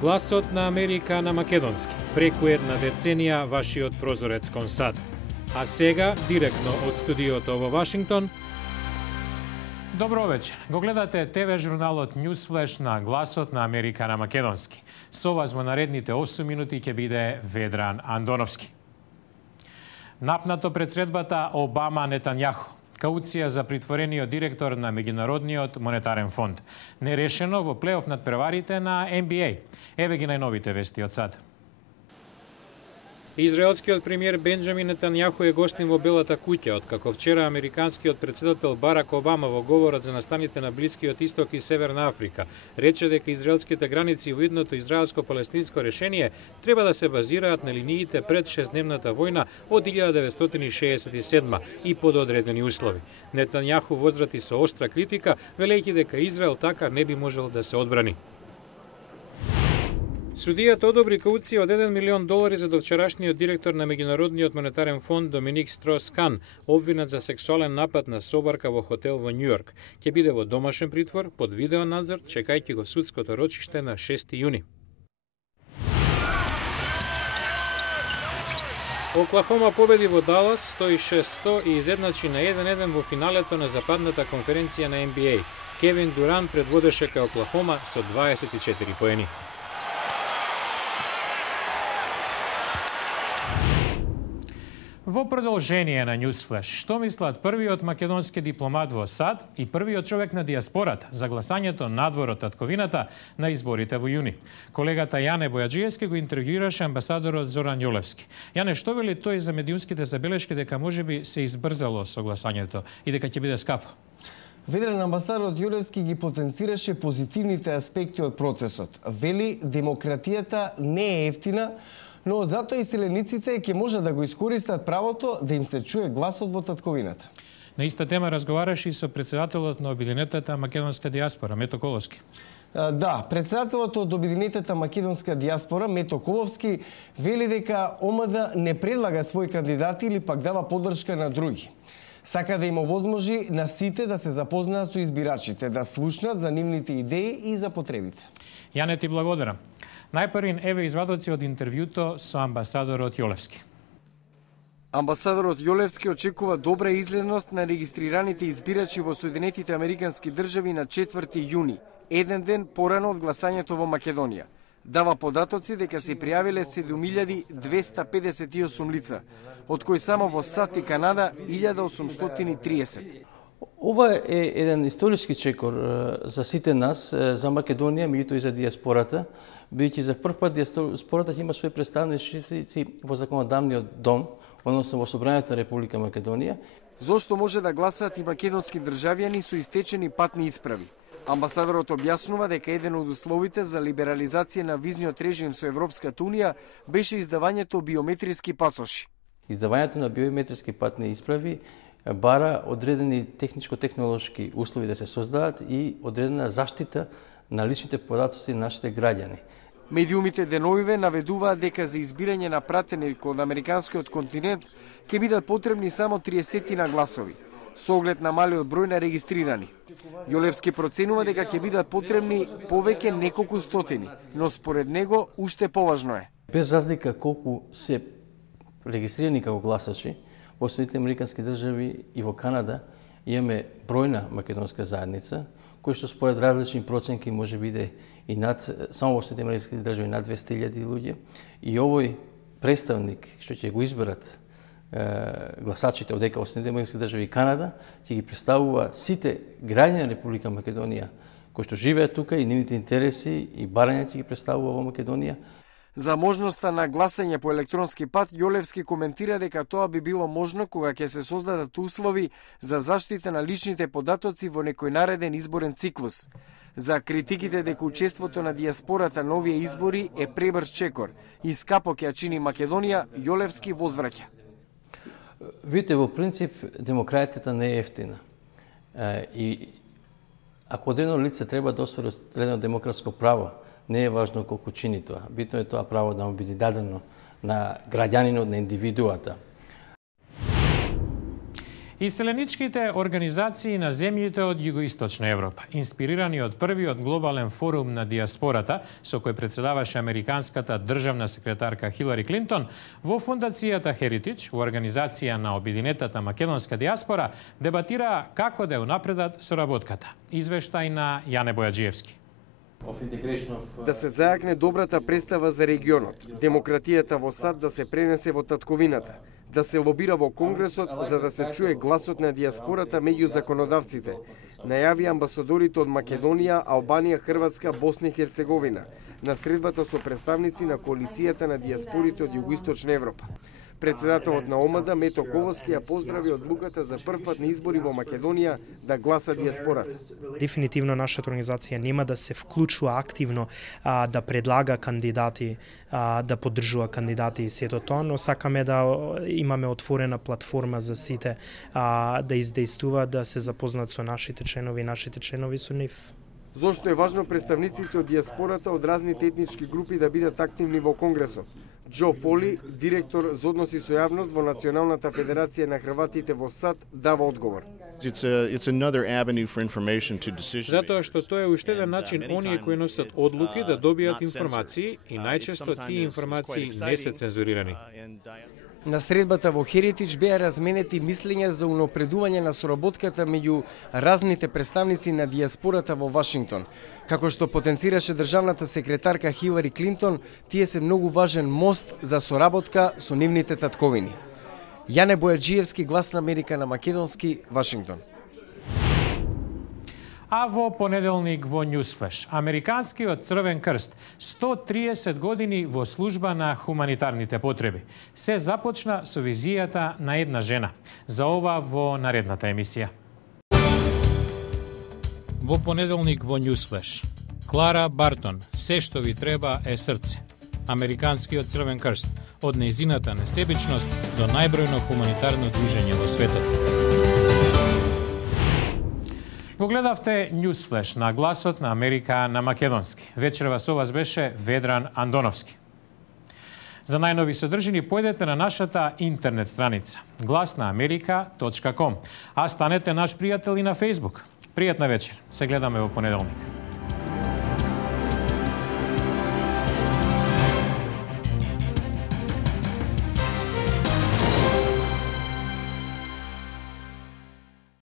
Гласот на Америка на македонски. Преку една деценија вашиот прозорец кон САД. А сега, директно од студиото во Вашингтон. Добро вечер. Го гледате ТВ журналот Newsflash на Гласот на Америка на македонски. Со вас во наредните 8 минути ќе биде Ведран Андоновски. Напнато пред средбата Обама-Нетањаху. Кауција за притворениот директор на Меѓународниот монетарен фонд. Нерешено во плейоф над преварите на NBA. Еве ги најновите вести од САД. Израелскиот премиер Бенџамин Нетањаху е гостин во Белата куќа, откако вчера американскиот председател Барак Обама во говорот за настаните на Блискиот Исток и Северна Африка рече дека израелските граници во идното израелско-палестинско решение треба да се базираат на линиите пред шестдневната војна од 1967 и под одредени услови. Нетањаху возврати со остра критика, велејќи дека Израел така не би можел да се одбрани. Судијата одобри кауција од $1 милион за довчерашниот директор на Меѓународниот монетарен фонд Доминик Строс-Кан, обвинет за сексуален напад на собарка во хотел во Њујорк. Ќе биде во домашен притвор под видеонадзор, чекајќи го судското рочиште на 6 јуни. Оклахома победи во Далас 106-100 и изедначи на 1-1 во финалето на западната конференција на NBA. Кевин Дуран предводеше кај Оклахома со 24 поени. Во продолжение на Newsflash, што мислат првиот македонски дипломат во САД и првиот човек на диаспората за гласањето надвор од татковината на изборите во јуни? Колегата Јане Бојаджиевски го интервјуираше амбасадорот Зоран Јолевски. Јане, што вели тој за медиумските забелешки дека можеби се избрзало со гласањето и дека ќе биде скапо? Ведран амбасадорот Јолевски ги потенцираше позитивните аспекти од процесот. Вели, демократијата не е ефтина, но затоа и селениците ќе може да го искористат правото да им се чуе гласот во татковината. На иста тема разговараше и со председателот на Обединетата македонска диаспора Мето Коловски. Да, председателот од Обединетата македонска диаспора Мето Коловски вели дека ОМД не предлага своји кандидати или пак дава поддршка на други. Сака да им овозможи на сите да се запознаат со избирачите, да слушнат за нивните идеи и за потребите. Јане, ти благодарам. Најпрвин еве извадоци од интервјуто со амбасадорот Јолевски. Амбасадорот Јолевски очекува добра излезност на регистрираните избирачи во Соединетите Американски држави на 4 јуни, еден ден порано од гласањето во Македонија. Дава податоци дека се пријавиле 7258 лица, од кои само во САД и Канада 1830. Ова е еден историски чекор за сите нас, за Македонија, меѓутоа и за диаспората, бидејќи за прв пат диаспората ќе има своји представници во законодавниот дом, односно во Собранието на Република Македонија. Зошто може да гласаат и македонски државјани со истечени патни исправи? Амбасадорот објаснува дека еден од условите за либерализација на визниот режим со Европската унија беше издавањето биометриски пасоши. Издавањето на биометриски патни исправи бара одредени техничко-технолошки услови да се создадат и одредена заштита на личните податоци на нашите граѓани. Медиумите деновиве наведуваат дека за избирање на пратеник од американскиот континент ќе бидат потребни само 30 на гласови, со оглед на малиот број на регистрирани. Јолевски проценува дека ќе бидат потребни повеќе неколку стотини, но според него уште поважно е. Без разлика колку се регистрирани како гласачи, во Соединетите Американски држави и во Канада имаме бројна македонска заедница, кој што според различни проценки може биде и над, само во Соединетите Американски држави над 200.000 луѓе. И овој представник што ќе го изберат гласачите од дека во Соединетите Американски држави и Канада, ќе ги представува сите граѓани на Република Македонија кои што живеат тука и нивните интереси и барања ќе ги представува во Македонија. За можноста на гласање по електронски пат, Јолевски коментира дека тоа би било можно кога ќе се создадат услови за заштита на личните податоци во некој нареден изборен циклус. За критиките дека учеството на диаспората на овие избори е пребрз чекор и скапо ќе ја чини Македонија, Јолевски возвраќа. Видите, во принцип, демократијата не е ефтина. И ако одредено лице треба да оствари одредено демократско право, не е важно колку чини тоа. Битно е тоа право да му биде дадено на граѓанинот, на индивидуата. Иселеничките организации на земјите од Југоисточна Европа, инспирирани од првиот глобален форум на диаспората, со кој председаваше американската државна секретарка Хилари Клинтон, во фундацијата Heritage, во организација на обединетата македонска диаспора, дебатира како да ја унапредат соработката. Извештај на Јане Бојаджиевски. Да се зајакне добрата представа за регионот, демократијата во САД да се пренесе во татковината, да се лобира во Конгресот за да се чуе гласот на диаспората меѓу законодавците, најави амбасадорите од Македонија, Албанија, Хрватска, Босна и Херцеговина на средбата со представници на коалицијата на диаспорите од Југоисточна Европа. Председателот на ОМД Мето Кововски ја поздрави одлуката за првпат на избори во Македонија да гласа диаспората. Дефинитивно нашата организација нема да се вклучува активно да предлага кандидати, да поддржува кандидати и сето тоа, но сакаме да имаме отворена платформа за сите да издействуваат, да се запознаат со нашите членови со нив. Зошто е важно представниците од диаспората од разните етнички групи да бидат активни во Конгресот? Џо Фоли, директор за односи со јавност во Националната федерација на хрватите во САД, дава одговор. Затоа што тоа е уште еден начин оние кои носат одлуки да добијат информации и најчесто тие информации не се цензурирани. На средбата во Heritage беа разменети мислења за унапредување на соработката меѓу разните представници на диаспората во Вашингтон. Како што потенцираше државната секретарка Хилари Клинтон, тие се многу важен мост за соработка со нивните татковини. Јане Бојаджиевски, Глас на Америка на македонски, Вашингтон. А во понеделник во Newsflash, Американскиот Црвен крст 130 години во служба на хуманитарните потреби. Се започна со визијата на една жена. За ова во наредната емисија. Во понеделник во Newsflash. Клара Бартон, се што ви треба е срце. Американскиот Црвен крст, од нејзината несебичност до најбројно хуманитарно движење во светот. Го гледавте Newsflash на Гласот на Америка на македонски. Вечерва со вас беше Ведран Андоновски. За најнови содржини појдете на нашата интернет страница glasnaamerika.com, а станете наш пријател и на Facebook. Пријатна вечер. Се гледаме во понеделник.